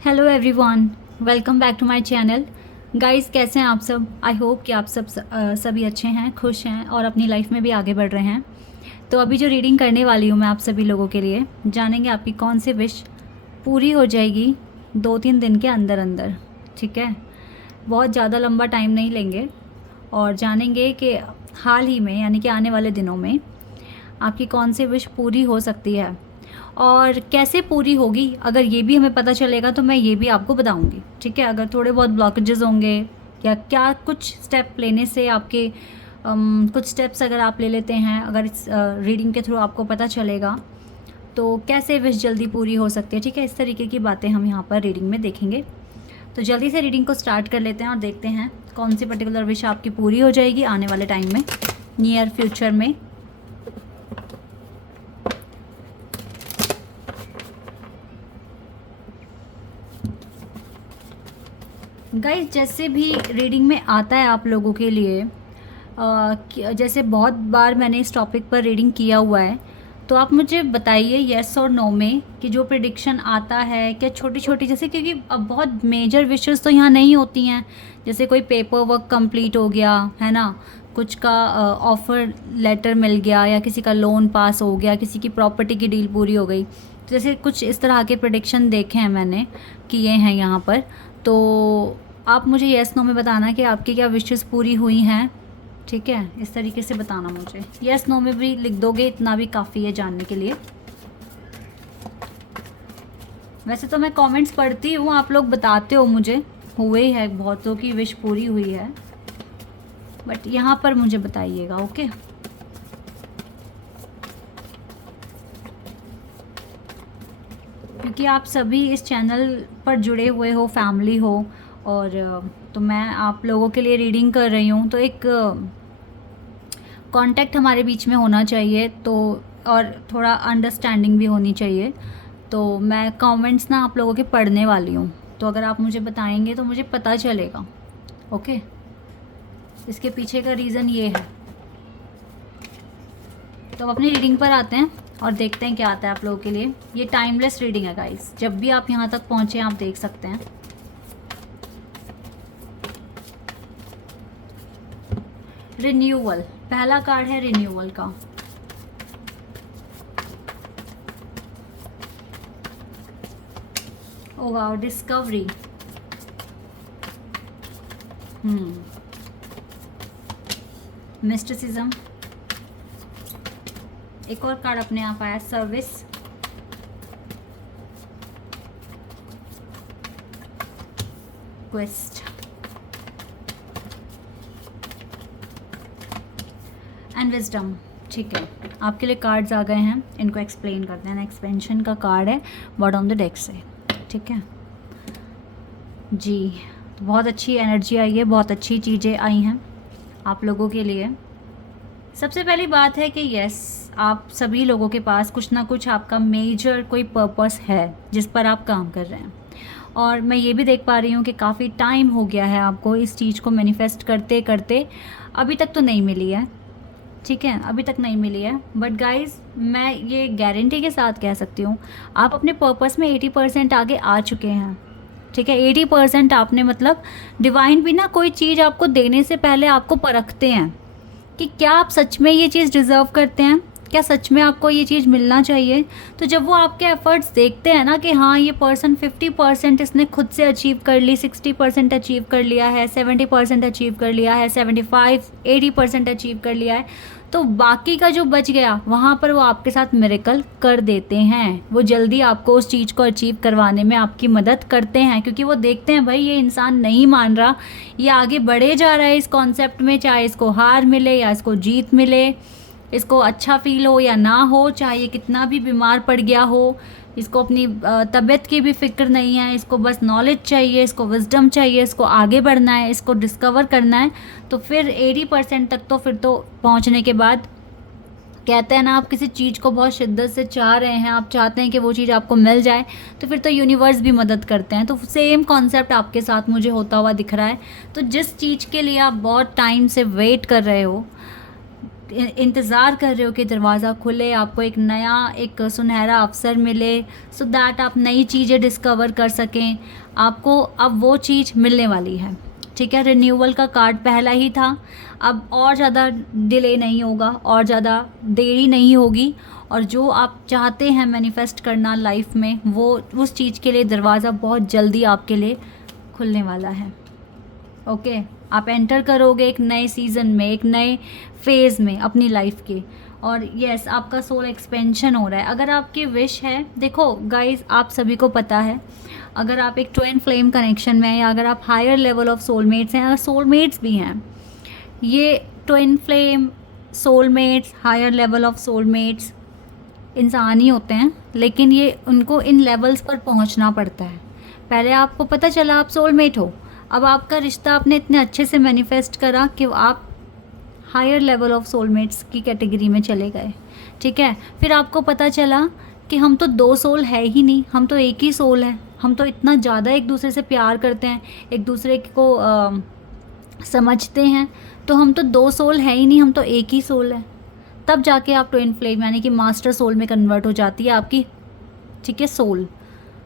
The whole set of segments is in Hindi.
Hello everyone, welcome back to my channel. Guys, कैसे हैं आप सब? आई होप कि आप सभी अच्छे हैं, खुश हैं और अपनी लाइफ में भी आगे बढ़ रहे हैं। तो अभी जो रीडिंग करने वाली हूँ मैं आप सभी लोगों के लिए, जानेंगे आपकी कौन सी विश पूरी हो जाएगी 2-3 दिन के अंदर अंदर। ठीक है, बहुत ज़्यादा लंबा टाइम नहीं लेंगे और जानेंगे कि हाल ही में यानी कि आने वाले दिनों में आपकी कौन सी विश पूरी हो सकती है और कैसे पूरी होगी। अगर ये भी हमें पता चलेगा तो मैं ये भी आपको बताऊंगी। ठीक है, अगर थोड़े बहुत ब्लॉकेजेस होंगे या क्या कुछ स्टेप लेने से आपके कुछ स्टेप्स अगर आप ले लेते हैं, अगर इस रीडिंग के थ्रू आपको पता चलेगा तो कैसे विश जल्दी पूरी हो सकती है। ठीक है, इस तरीके की बातें हम यहाँ पर रीडिंग में देखेंगे। तो जल्दी से रीडिंग को स्टार्ट कर लेते हैं और देखते हैं कौन सी पर्टिकुलर विश आपकी पूरी हो जाएगी आने वाले टाइम में, नियर फ्यूचर में। गाइस, जैसे भी रीडिंग में आता है आप लोगों के लिए, जैसे बहुत बार मैंने इस टॉपिक पर रीडिंग किया हुआ है, तो आप मुझे बताइए येस और नो में कि जो प्रिडिक्शन आता है क्या छोटी छोटी, जैसे क्योंकि अब बहुत मेजर विशेस तो यहाँ नहीं होती हैं। जैसे कोई पेपर वर्क कंप्लीट हो गया है ना, कुछ का ऑफ़र लेटर मिल गया या किसी का लोन पास हो गया, किसी की प्रॉपर्टी की डील पूरी हो गई। तो जैसे कुछ इस तरह के प्रिडिक्शन देखे हैं मैंने किए हैं यहाँ पर। तो आप मुझे येस नो में बताना कि आपकी क्या विशेस पूरी हुई हैं। ठीक है, इस तरीके से बताना मुझे। येस नो में भी लिख दोगे, इतना भी काफ़ी है जानने के लिए। वैसे तो मैं कमेंट्स पढ़ती हूँ, आप लोग बताते हो मुझे हुए है, बहुतों की विश पूरी हुई है, बट यहाँ पर मुझे बताइएगा। ओके, क्योंकि आप सभी इस चैनल पर जुड़े हुए हो, फैमिली हो, और तो मैं आप लोगों के लिए रीडिंग कर रही हूँ, तो एक कांटेक्ट हमारे बीच में होना चाहिए, तो और थोड़ा अंडरस्टैंडिंग भी होनी चाहिए। तो मैं कमेंट्स ना आप लोगों के पढ़ने वाली हूँ, तो अगर आप मुझे बताएंगे तो मुझे पता चलेगा। ओके, इसके पीछे का रीज़न ये है। तो अब अपनी रीडिंग पर आते हैं और देखते हैं क्या आता है आप लोगों के लिए। ये टाइमलेस रीडिंग है गाइस, जब भी आप यहाँ तक पहुँचे आप देख सकते हैं। रिन्यूअल, पहला कार्ड है रिन्यूअल का। Oh wow, discovery. मिस्टिसिज्म। एक और कार्ड अपने आप आया, सर्विस। Quest and wisdom. ठीक है, आपके लिए कार्ड्स आ गए हैं, इनको एक्सप्लेन करते हैं। एक्सपेंशन का कार्ड है बॉटम ऑफ द डेक से। ठीक है जी, तो बहुत अच्छी एनर्जी आई है, बहुत अच्छी चीज़ें आई हैं आप लोगों के लिए। सबसे पहली बात है कि यस, आप सभी लोगों के पास कुछ ना कुछ आपका मेजर कोई पर्पस है जिस पर आप काम कर रहे हैं, और मैं ये भी देख पा रही हूँ कि काफ़ी टाइम हो गया है आपको इस चीज़ को मैनिफेस्ट करते करते, अभी तक तो नहीं मिली है। ठीक है, अभी तक नहीं मिली है, बट गाइज मैं ये गारंटी के साथ कह सकती हूँ आप अपने पर्पस में 80% आगे आ चुके हैं। ठीक है, 80% आपने, मतलब डिवाइन भी ना कोई चीज़ आपको देने से पहले आपको परखते हैं कि क्या आप सच में ये चीज़ डिज़र्व करते हैं, क्या सच में आपको ये चीज़ मिलना चाहिए। तो जब वो आपके एफर्ट्स देखते हैं ना कि हाँ ये पर्सन 50% इसने खुद से अचीव कर ली, 60% अचीव कर लिया है, 70% अचीव कर लिया है, 75-80% अचीव कर लिया है, तो बाकी का जो बच गया वहाँ पर वो आपके साथ मिरेकल कर देते हैं। वो जल्दी आपको उस चीज़ को अचीव करवाने में आपकी मदद करते हैं, क्योंकि वो देखते हैं भाई ये इंसान नहीं मान रहा, ये आगे बढ़े जा रहा है इस कॉन्सेप्ट में, चाहे इसको हार मिले या इसको जीत मिले, इसको अच्छा फील हो या ना हो, चाहे ये कितना भी बीमार पड़ गया हो, इसको अपनी तबीयत की भी फिक्र नहीं है, इसको बस नॉलेज चाहिए, इसको विजडम चाहिए, इसको आगे बढ़ना है, इसको डिस्कवर करना है। तो फिर 80% तक तो फिर तो पहुंचने के बाद, कहते हैं ना, आप किसी चीज़ को बहुत शिद्दत से चाह रहे हैं, आप चाहते हैं कि वो चीज़ आपको मिल जाए, तो फिर तो यूनिवर्स भी मदद करते हैं। तो सेम कॉन्सेप्ट आपके साथ मुझे होता हुआ दिख रहा है। तो जिस चीज़ के लिए आप बहुत टाइम से वेट कर रहे हो, इंतज़ार कर रहे हो कि दरवाज़ा खुले, आपको एक नया एक सुनहरा अवसर मिले, सो दैट आप नई चीज़ें डिस्कवर कर सकें, आपको अब वो चीज़ मिलने वाली है। ठीक है, रिन्यूअल का कार्ड पहला ही था, अब और ज़्यादा डिले नहीं होगा, और ज़्यादा देरी नहीं होगी, और जो आप चाहते हैं मैनिफेस्ट करना लाइफ में, वो उस चीज़ के लिए दरवाज़ा बहुत जल्दी आपके लिए खुलने वाला है। ओके, आप एंटर करोगे एक नए सीज़न में, एक नए फेज़ में अपनी लाइफ के, और यस आपका सोल एक्सपेंशन हो रहा है। अगर आपकी विश है, देखो गाइस आप सभी को पता है, अगर आप एक ट्विन फ्लेम कनेक्शन में हैं, या अगर आप हायर लेवल ऑफ सोलमेट्स हैं, अगर सोलमेट्स भी हैं, ये twin flame, soulmates, higher level of soulmates इंसान ही होते हैं, लेकिन ये उनको इन लेवल्स पर पहुंचना पड़ता है। पहले आपको पता चला आप सोलमेट हो, अब आपका रिश्ता आपने इतने अच्छे से मैनिफेस्ट करा कि आप हायर लेवल ऑफ सोलमेट्स की कैटेगरी में चले गए। ठीक है, फिर आपको पता चला कि हम तो दो सोल है ही नहीं, हम तो एक ही सोल है, हम तो इतना ज़्यादा एक दूसरे से प्यार करते हैं, एक दूसरे को समझते हैं, तो हम तो दो सोल है ही नहीं, हम तो एक ही सोल है। तब जाके आप ट्विन फ्लेम यानी कि मास्टर सोल में कन्वर्ट हो जाती है आपकी, ठीक है, सोल।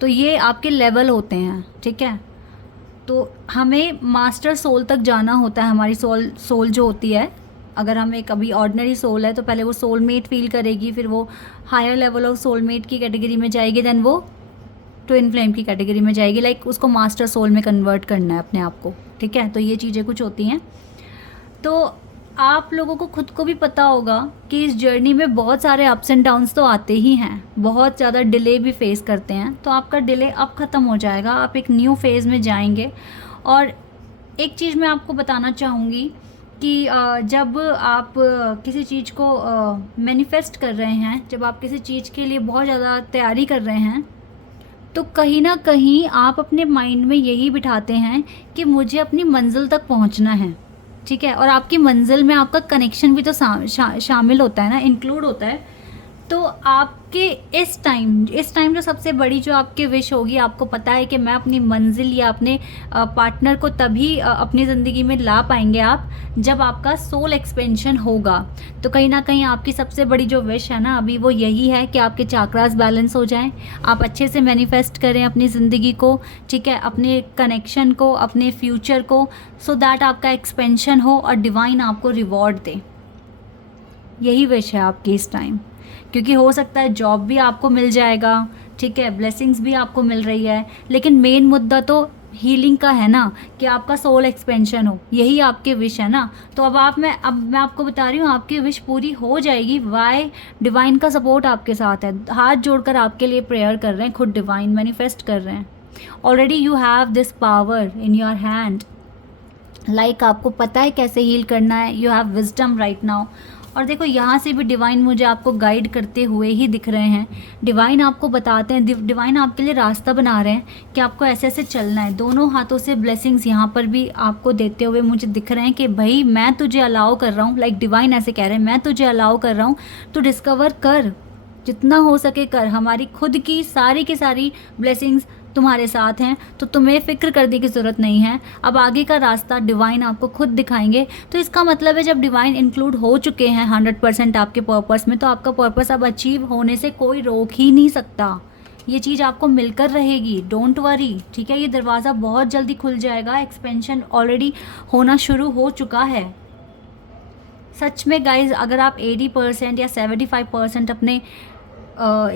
तो ये आपके लेवल होते हैं। ठीक है, तो हमें मास्टर सोल तक जाना होता है। हमारी सोल जो होती है, अगर हम एक अभी ऑर्डिनरी सोल है तो पहले वो सोलमेट फील करेगी, फिर वो हायर लेवल ऑफ सोलमेट की कैटेगरी में जाएगी, देन वो ट्विन फ्लेम की कैटेगरी में जाएगी। लाइक उसको मास्टर सोल में कन्वर्ट करना है अपने आप को। ठीक है, तो ये चीज़ें कुछ होती हैं। तो आप लोगों को खुद को भी पता होगा कि इस जर्नी में बहुत सारे अप्स एंड डाउन्स तो आते ही हैं, बहुत ज़्यादा डिले भी फेस करते हैं। तो आपका डिले अब ख़त्म हो जाएगा, आप एक न्यू फेज़ में जाएंगे। और एक चीज़ मैं आपको बताना चाहूँगी कि जब आप किसी चीज़ को मैनिफेस्ट कर रहे हैं, जब आप किसी चीज़ के लिए बहुत ज़्यादा तैयारी कर रहे हैं, तो कहीं ना कहीं आप अपने माइंड में यही बिठाते हैं कि मुझे अपनी मंजिल तक पहुंचना है। ठीक है, और आपकी मंजिल में आपका कनेक्शन भी तो शामिल होता है ना, इंक्लूड होता है। तो आपके इस टाइम जो सबसे बड़ी जो आपकी विश होगी, आपको पता है कि मैं अपनी मंजिल या अपने पार्टनर को तभी अपनी ज़िंदगी में ला पाएंगे आप, जब आपका सोल एक्सपेंशन होगा। तो कहीं ना कहीं आपकी सबसे बड़ी जो विश है ना अभी, वो यही है कि आपके चाक्रास बैलेंस हो जाएं, आप अच्छे से मैनिफेस्ट करें अपनी ज़िंदगी को। ठीक है, अपने कनेक्शन को, अपने फ्यूचर को, सो दैट आपका एक्सपेंशन हो और डिवाइन आपको रिवॉर्ड दे। यही विश है आपकी इस टाइम, क्योंकि हो सकता है जॉब भी आपको मिल जाएगा। ठीक है, ब्लेसिंग्स भी आपको मिल रही है, लेकिन मेन मुद्दा तो हीलिंग का है ना, कि आपका सोल एक्सपेंशन हो, यही आपकी विश है ना। तो अब मैं आपको बता रही हूँ, आपकी विश पूरी हो जाएगी। वाई? डिवाइन का सपोर्ट आपके साथ है, हाथ जोड़कर आपके लिए प्रेयर कर रहे हैं, खुद डिवाइन मैनिफेस्ट कर रहे हैं। Already you have this power in your hand. Like आपको पता है कैसे हील करना है, you have wisdom right now. और देखो यहाँ से भी डिवाइन मुझे आपको गाइड करते हुए ही दिख रहे हैं। डिवाइन आपको बताते हैं, डिवाइन आपके लिए रास्ता बना रहे हैं कि आपको ऐसे ऐसे चलना है। दोनों हाथों से ब्लेसिंग्स यहाँ पर भी आपको देते हुए मुझे दिख रहे हैं कि भाई मैं तुझे अलाउ कर रहा हूँ। लाइक डिवाइन ऐसे कह रहे हैं, मैं तुझे अलाउ कर रहा हूँ, तो डिस्कवर कर, जितना हो सके कर। हमारी खुद की सारी ब्लेसिंग्स तुम्हारे साथ हैं, तो तुम्हें फ़िक्र करने की ज़रूरत नहीं है। अब आगे का रास्ता डिवाइन आपको खुद दिखाएंगे। तो इसका मतलब है जब डिवाइन इंक्लूड हो चुके हैं 100% आपके पर्पस में, तो आपका पर्पस अब अचीव होने से कोई रोक ही नहीं सकता। ये चीज़ आपको मिलकर रहेगी, डोंट वरी। ठीक है, ये दरवाज़ा बहुत जल्दी खुल जाएगा। एक्सपेंशन ऑलरेडी होना शुरू हो चुका है। सच में गाइज, अगर आप 80% या 75% अपने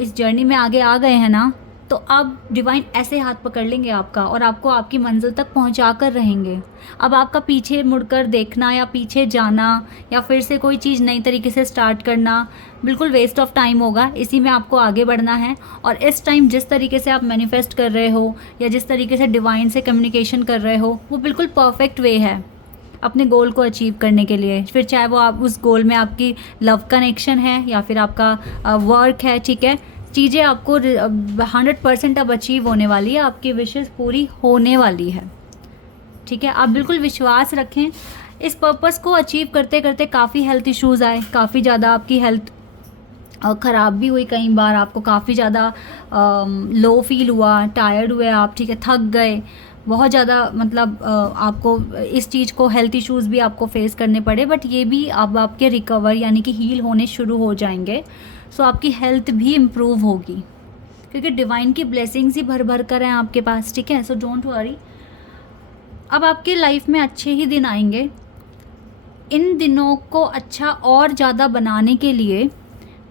इस जर्नी में आगे आ गए हैं ना, तो अब डिवाइन ऐसे हाथ पकड़ लेंगे आपका और आपको आपकी मंजिल तक पहुंचा कर रहेंगे। अब आपका पीछे मुड़कर देखना या पीछे जाना या फिर से कोई चीज़ नई तरीके से स्टार्ट करना बिल्कुल वेस्ट ऑफ टाइम होगा। इसी में आपको आगे बढ़ना है। और इस टाइम जिस तरीके से आप मैनिफेस्ट कर रहे हो या जिस तरीके से डिवाइन से कम्युनिकेशन कर रहे हो, वो बिल्कुल परफेक्ट वे है अपने गोल को अचीव करने के लिए। फिर चाहे वो आप उस गोल में आपकी लव कनेक्शन है या फिर आपका वर्क है। ठीक है, चीज़ें आपको 100% अब अचीव होने वाली है, आपकी विशेस पूरी होने वाली है। ठीक है, आप बिल्कुल विश्वास रखें। इस पर्पस को अचीव करते करते काफ़ी हेल्थ इश्यूज़ आए, काफ़ी ज़्यादा आपकी हेल्थ ख़राब भी हुई। कई बार आपको काफ़ी ज़्यादा लो फील हुआ, टायर्ड हुए आप, ठीक है, थक गए, बहुत ज़्यादा मतलब आपको इस चीज़ को हेल्थ इश्यूज़ भी आपको फेस करने पड़े, बट ये भी अब आपके रिकवर यानी कि हील होने शुरू हो जाएंगे। सो आपकी हेल्थ भी इम्प्रूव होगी, क्योंकि डिवाइन की ब्लेसिंग्स ही भर भर कर हैं आपके पास, ठीक है। सो डोंट वरी, अब आपके लाइफ में अच्छे ही दिन आएंगे। इन दिनों को अच्छा और ज़्यादा बनाने के लिए,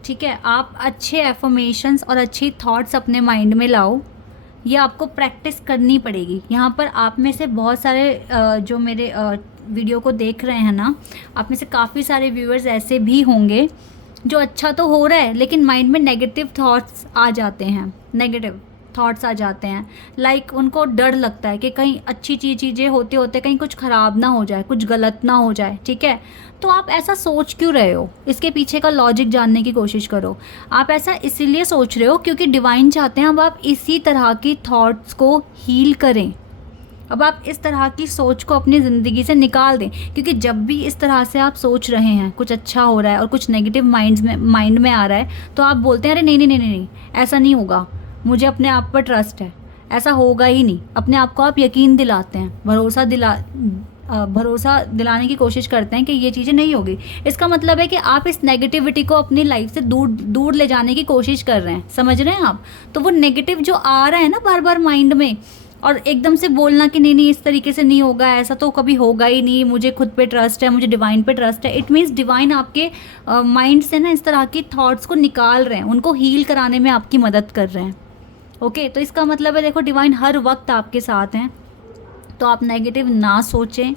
ठीक है, आप अच्छे एफर्मेशंस और अच्छी थॉट्स अपने माइंड में लाओ। ये आपको प्रैक्टिस करनी पड़ेगी। यहाँ पर आप में से बहुत सारे जो मेरे वीडियो को देख रहे हैं ना, आप में से काफ़ी सारे व्यूअर्स ऐसे भी होंगे जो अच्छा तो हो रहा है लेकिन माइंड में नेगेटिव थॉट्स आ जाते हैं, नेगेटिव थॉट्स आ जाते हैं। लाइक उनको डर लगता है कि कहीं अच्छी चीज़ें होते होते कहीं कुछ ख़राब ना हो जाए, कुछ गलत ना हो जाए, ठीक है। तो आप ऐसा सोच क्यों रहे हो? इसके पीछे का लॉजिक जानने की कोशिश करो। आप ऐसा इसीलिए सोच रहे हो क्योंकि डिवाइन चाहते हैं अब आप इसी तरह की थॉट्स को हील करें। अब आप इस तरह की सोच को अपनी ज़िंदगी से निकाल दें, क्योंकि जब भी इस तरह से आप सोच रहे हैं कुछ अच्छा हो रहा है और कुछ नेगेटिव माइंड में आ रहा है, तो आप बोलते हैं अरे नहीं नहीं नहीं नहीं, ऐसा नहीं होगा, मुझे अपने आप पर ट्रस्ट है, ऐसा होगा ही नहीं। अपने आप को आप यकीन दिलाते हैं, भरोसा दिलाने की कोशिश करते हैं कि ये चीज़ें नहीं होगी। इसका मतलब है कि आप इस नेगेटिविटी को अपनी लाइफ से दूर ले जाने की कोशिश कर रहे हैं, समझ रहे हैं आप। तो वो नेगेटिव जो आ रहा है ना बार बार माइंड में, और एकदम से बोलना कि नहीं नहीं इस तरीके से नहीं होगा, ऐसा तो कभी होगा ही नहीं, मुझे खुद पे ट्रस्ट है, मुझे डिवाइन पे ट्रस्ट है, इट मीन्स डिवाइन आपके माइंड से ना इस तरह की थॉट्स को निकाल रहे हैं, उनको हील कराने में आपकी मदद कर रहे हैं। ओके, तो इसका मतलब है देखो डिवाइन हर वक्त आपके साथ हैं, तो आप नेगेटिव ना सोचें।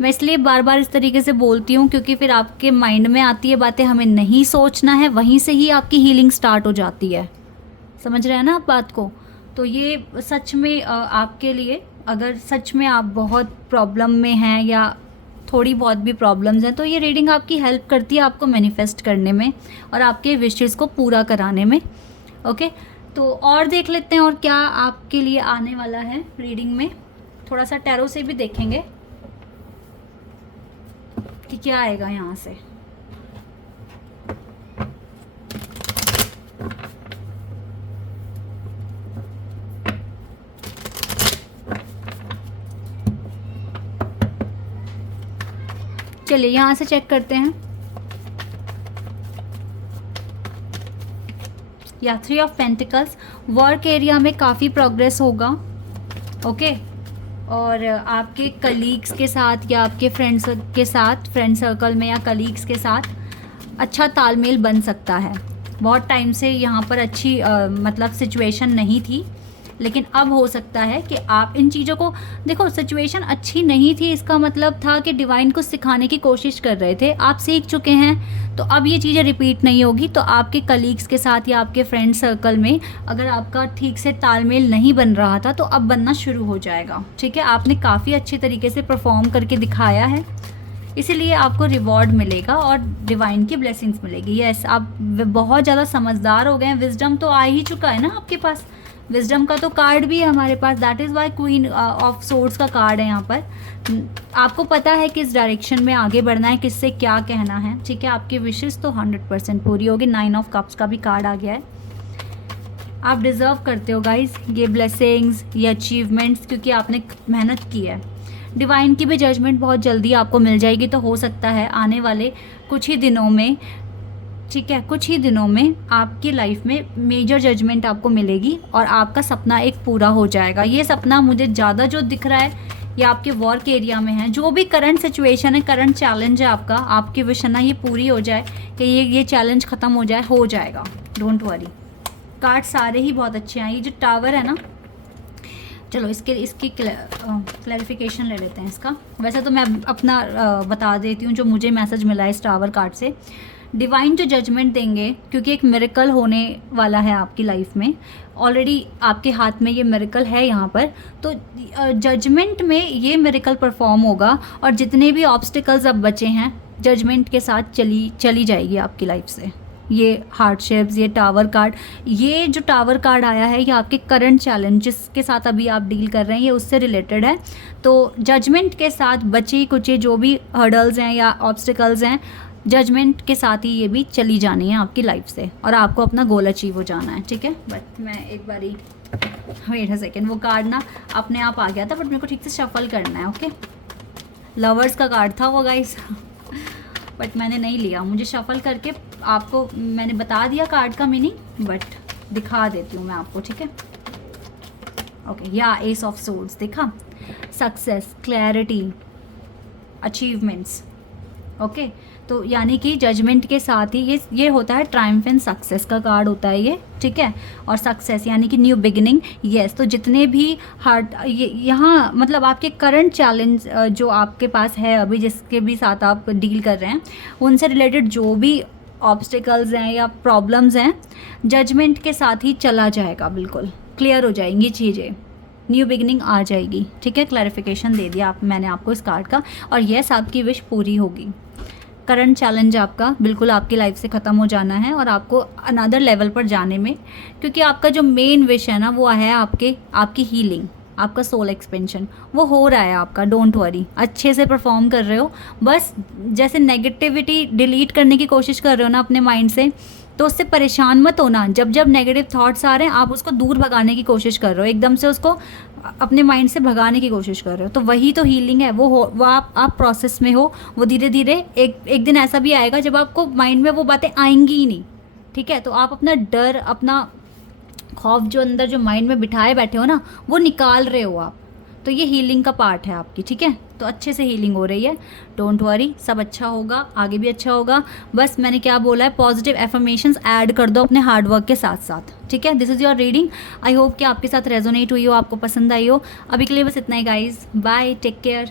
मैं इसलिए बार बार इस तरीके से बोलती हूँ क्योंकि फिर आपके माइंड में आती है बातें, हमें नहीं सोचना है, वहीं से ही आपकी हीलिंग स्टार्ट हो जाती है। समझ रहे हैं ना आप बात को। तो ये सच में आपके लिए, अगर सच में आप बहुत प्रॉब्लम में हैं या थोड़ी बहुत भी प्रॉब्लम्स हैं, तो ये रीडिंग आपकी हेल्प करती है आपको मैनिफेस्ट करने में और आपके विशेस को पूरा कराने में। ओके, तो और देख लेते हैं और क्या आपके लिए आने वाला है रीडिंग में। थोड़ा सा टैरो से भी देखेंगे कि क्या आएगा यहाँ से। चलिए यहाँ से चेक करते हैं। या 3 ऑफ पेंटिकल्स, वर्क एरिया में काफ़ी प्रोग्रेस होगा। ओके, और आपके कलीग्स के साथ या आपके फ्रेंड्स के साथ, फ्रेंड सर्कल में या कलीग्स के साथ अच्छा तालमेल बन सकता है। बहुत टाइम से यहाँ पर अच्छी मतलब सिचुएशन नहीं थी, लेकिन अब हो सकता है कि आप इन चीज़ों को देखो। सिचुएशन अच्छी नहीं थी, इसका मतलब था कि डिवाइन को सिखाने की कोशिश कर रहे थे, आप सीख चुके हैं, तो अब ये चीज़ें रिपीट नहीं होगी। तो आपके कलीग्स के साथ या आपके फ्रेंड सर्कल में अगर आपका ठीक से तालमेल नहीं बन रहा था, तो अब बनना शुरू हो जाएगा। ठीक है, आपने काफ़ी अच्छे तरीके से परफॉर्म करके दिखाया है, इसीलिए आपको रिवॉर्ड मिलेगा और डिवाइन की ब्लेसिंग्स मिलेगी। यस, आप बहुत ज़्यादा समझदार हो गए हैं, विजडम तो आ ही चुका है ना आपके पास, विजडम का तो कार्ड भी है हमारे पास, that is why queen of swords का कार्ड है यहाँ पर। आपको पता है किस डायरेक्शन में आगे बढ़ना है, किससे क्या कहना है। ठीक है, आपकी विशेस तो 100% पूरी होगी। 9 ऑफ कप्स का भी कार्ड आ गया है। आप डिज़र्व करते हो गाइज ये ब्लेसिंग्स, ये अचीवमेंट्स, क्योंकि आपने मेहनत की है। डिवाइन की भी जजमेंट बहुत जल्दी आपको मिल जाएगी, तो हो सकता है आने वाले कुछ ही दिनों में, ठीक है, कुछ ही दिनों में आपकी लाइफ में मेजर जजमेंट आपको मिलेगी और आपका सपना एक पूरा हो जाएगा। ये सपना मुझे ज़्यादा जो दिख रहा है ये आपके वर्क एरिया में है। जो भी करंट सिचुएशन है, करंट चैलेंज है आपका, आपकी विश है ना ये पूरी हो जाए कि ये चैलेंज ख़त्म हो जाए, हो जाएगा, डोंट वरी। कार्ड सारे ही बहुत अच्छे हैं। ये जो टावर है ना, चलो इसकी क्लैरिफिकेशन ले लेते हैं इसका। वैसे तो मैं अपना बता देती हूँ जो मुझे मैसेज मिला है इस टावर कार्ड से। डिवाइन जो जजमेंट देंगे, क्योंकि एक मिरेकल होने वाला है आपकी लाइफ में, ऑलरेडी आपके हाथ में ये मिरेकल है यहाँ पर, तो जजमेंट में ये मिरेकल परफॉर्म होगा और जितने भी ऑब्स्टिकल्स अब बचे हैं जजमेंट के साथ चली जाएगी आपकी लाइफ से। ये हार्डशिप्स, ये टावर कार्ड, ये जो टावर कार्ड आया है ये आपके करंट चैलेंजेस के साथ अभी आप डील कर रहे हैं, ये उससे रिलेटेड है। तो जजमेंट के साथ बचे कुचे जो भी हर्डल्स हैं या ऑब्स्टिकल्स हैं, जजमेंट के साथ ही ये भी चली जानी है आपकी लाइफ से और आपको अपना गोल अचीव हो जाना है। ठीक है, बट मैं एक बारी वेट अ सेकेंड, वो कार्ड ना अपने आप आ गया था, बट मेरे को ठीक से शफल करना है। ओके, लवर्स का कार्ड था वो गाइस बट मैंने नहीं लिया, मुझे शफल करके आपको मैंने बता दिया कार्ड का मीनिंग, बट दिखा देती हूँ मैं आपको, ठीक है। ओके, या एस ऑफ सोर्ड्स देखा, सक्सेस, क्लैरिटी, अचीवमेंट्स। ओके, तो यानी कि जजमेंट के साथ ही ये होता है ट्रायम्फ एंड सक्सेस का कार्ड होता है ये, ठीक है। और सक्सेस यानी कि न्यू बिगिनिंग। यस, तो जितने भी हार्ड यहाँ मतलब आपके करंट चैलेंज जो आपके पास है अभी, जिसके भी साथ आप डील कर रहे हैं, उनसे रिलेटेड जो भी ऑब्स्टिकल्स हैं या प्रॉब्लम्स हैं, जजमेंट के साथ ही चला जाएगा, बिल्कुल क्लियर हो जाएंगी चीज़ें, न्यू बिगिनिंग आ जाएगी, ठीक है। क्लैरिफिकेशन दे दिया मैंने आपको इस कार्ड का। और यस, आपकी विश पूरी होगी। करंट चैलेंज आपका बिल्कुल आपकी लाइफ से ख़त्म हो जाना है और आपको अनदर लेवल पर जाने में, क्योंकि आपका जो मेन विश है ना वो है आपकी हीलिंग, आपका सोल एक्सपेंशन, वो हो रहा है आपका। डोंट वरी, अच्छे से परफॉर्म कर रहे हो। बस जैसे नेगेटिविटी डिलीट करने की कोशिश कर रहे हो ना अपने माइंड से, तो उससे परेशान मत होना। जब जब नेगेटिव थॉट्स आ रहे हैं, आप उसको दूर भगाने की कोशिश कर रहे हो, एकदम से उसको अपने माइंड से भगाने की कोशिश कर रहे हो, तो वही तो हीलिंग है। वो आप प्रोसेस में हो। वो धीरे धीरे एक दिन ऐसा भी आएगा जब आपको माइंड में वो बातें आएंगी ही नहीं, ठीक है। तो आप अपना डर, अपना खौफ जो अंदर जो माइंड में बिठाए बैठे हो ना, वो निकाल रहे हो आप। तो ये हीलिंग का पार्ट है आपकी, ठीक है। तो अच्छे से हीलिंग हो रही है, डोंट वरी, सब अच्छा होगा, आगे भी अच्छा होगा। बस मैंने क्या बोला है, पॉजिटिव एफर्मेशंस ऐड कर दो अपने हार्डवर्क के साथ साथ, ठीक है। This is your reading. I hope कि आपके साथ रेजोनेट हुई हो, आपको पसंद आई हो। अभी के लिए बस इतना ही गाइज, बाय, टेक केयर।